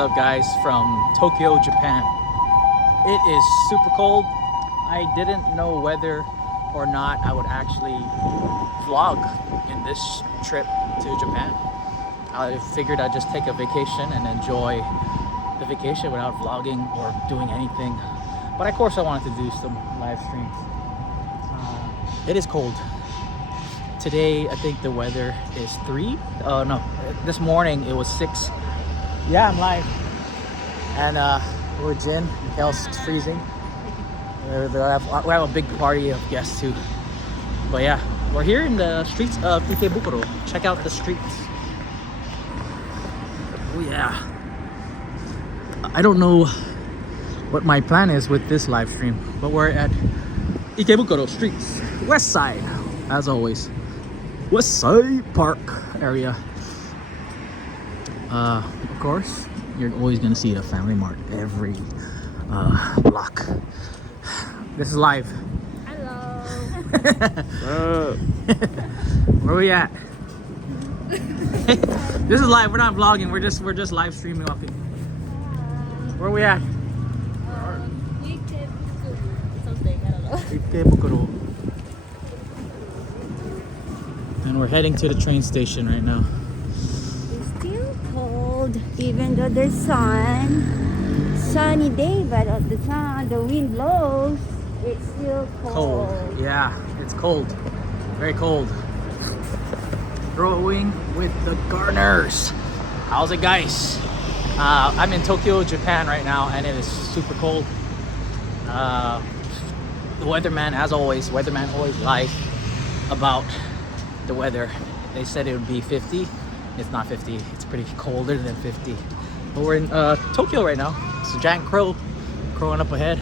up, guys, from Tokyo, Japan. It is super cold. I didn't know whether or not I would actually vlog in this trip to Japan. I figured I'd just take a vacation and enjoy the vacation without vlogging or doing anything. But of course I wanted to do some live streams. It is cold. Today I think the weather is 3. Oh no, this morning it was 6. Yeah, I'm live. And we're Jin. Mikhail's freezing. We have a big party of guests too. But yeah, we're here in the streets of Ikebukuro. Check out the streets. Oh yeah. I don't know what my plan is with this live stream, but we're at Ikebukuro streets, west side, as always. West Side Park area. Of course, you're always gonna see a Family Mart every block. This is live. Hello. Where we at? This is live. We're not vlogging. We're just live streaming off it. Where we at? Ikebukuro something. I don't know. Ikebukuro. And we're heading to the train station right now. It's still cold, even though there's sunny day, but the wind blows. It's still cold. Cold. Yeah, it's cold. Very cold. Growing with the gardeners. How's it, guys? I'm in Tokyo, Japan right now, and it is super cold. The weatherman, as always, weatherman always lies about the weather. They said it would be 50. It's not 50. It's pretty colder than 50. But we're in Tokyo right now. It's a giant crow crowing up ahead.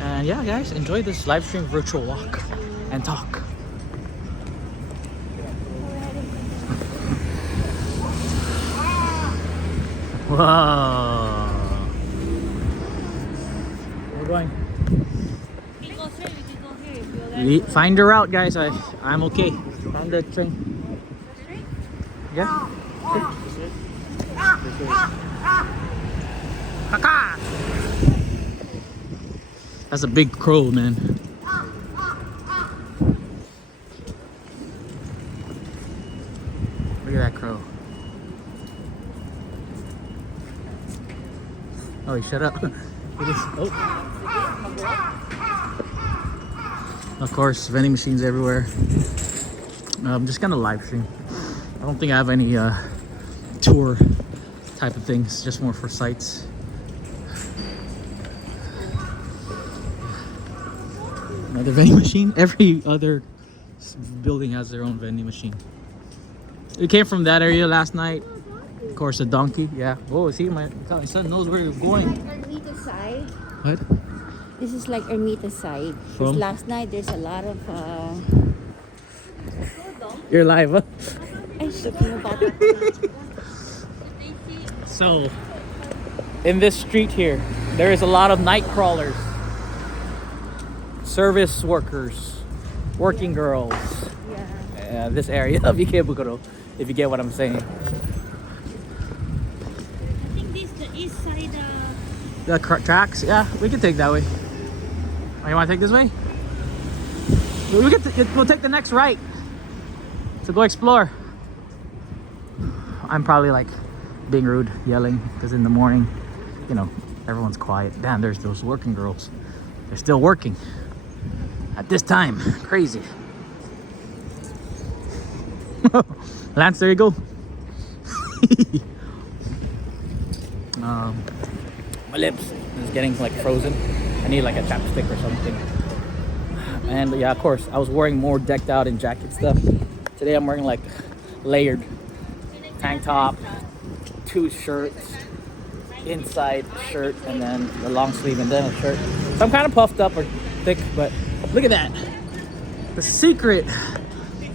And yeah, guys, enjoy this live stream virtual walk and talk. Whoa. We're going. We can go straight. We can go here if you like. Find her out, guys. I'm okay. Find the train. Yeah. Kaka. That's a big crow, man. Look at that crow. Oh, he shut up. It is, oh. Of course, vending machines everywhere. I'm just gonna live stream. I don't think I have any tour type of things, just more for sights. Another vending machine. Every other building has their own vending machine. We came from that area last night. Of course, a donkey. Yeah. Oh, see, my son knows where you're going. Ermita side. What? This is like Ermita side. From? Last night there's a lot of You're live, huh? I'm talking about that. So, in this street here, there is a lot of night crawlers, service workers, working girls. Yeah. This area of Ikebukuro, if you get what I'm saying. I think this the east side. The tracks, yeah, we can take that way. Oh, you want to take this way? We'll take the next right to go explore. I'm probably like being rude, yelling, because in the morning, you know, everyone's quiet. Damn, there's those working girls. They're still working at this time. Crazy. Lance, there you go. My lips is getting like frozen. I need like a chapstick or something. And yeah, of course, I was wearing more decked out in jacket stuff. Today I'm wearing like layered tank top, 2 shirts, inside shirt, and then the long sleeve and then a shirt. So I'm kind of puffed up or thick, but look at that. The secret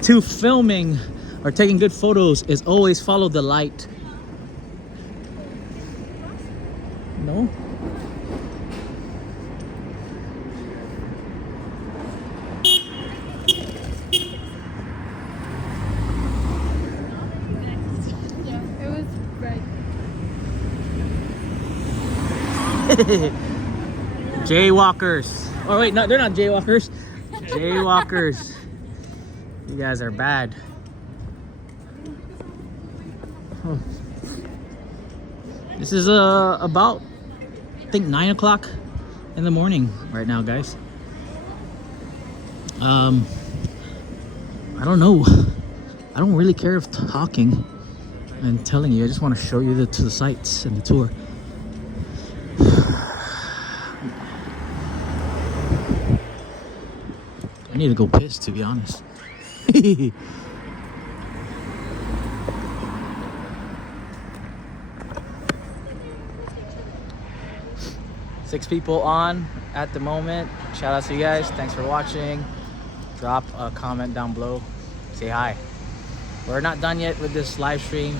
to filming or taking good photos is always follow the light. No? Jaywalkers. Oh wait, no, they're not jaywalkers. Jaywalkers. You guys are bad. This is about, I think, 9 o'clock in the morning right now, guys. I don't know. I don't really care if talking and telling you. I just want to show you to the sights and the tour. I need to go piss, to be honest. 6 people on at the moment. Shout out to you guys. Thanks for watching. Drop a comment down below. Say hi. We're not done yet with this live stream.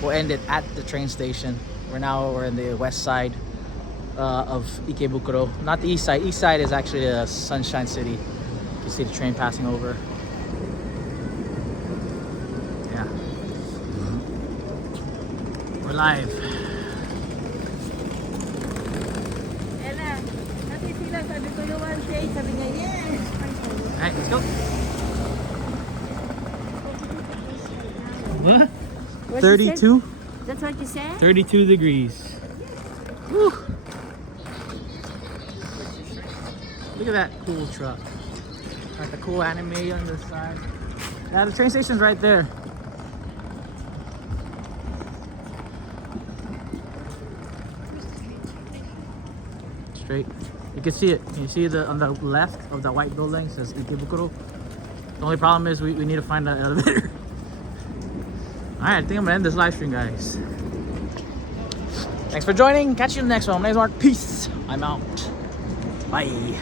We'll end it at the train station. We're in the west side of Ikebukuro. Not the east side. East side is actually a Sunshine City. You can see the train passing over. Yeah. We're live. Alright, let's go. What? 32? That's what you said? 32 degrees. Woo. Look at that cool truck. Got the cool anime on the side. Yeah, the train station's right there. Straight. You can see it. You see on the left of the white building says Ikebukuro. The only problem is we need to find an elevator. Alright, I think I'm gonna end this live stream, guys. Thanks for joining. Catch you in the next one. My name's Mark. Peace. I'm out. Bye.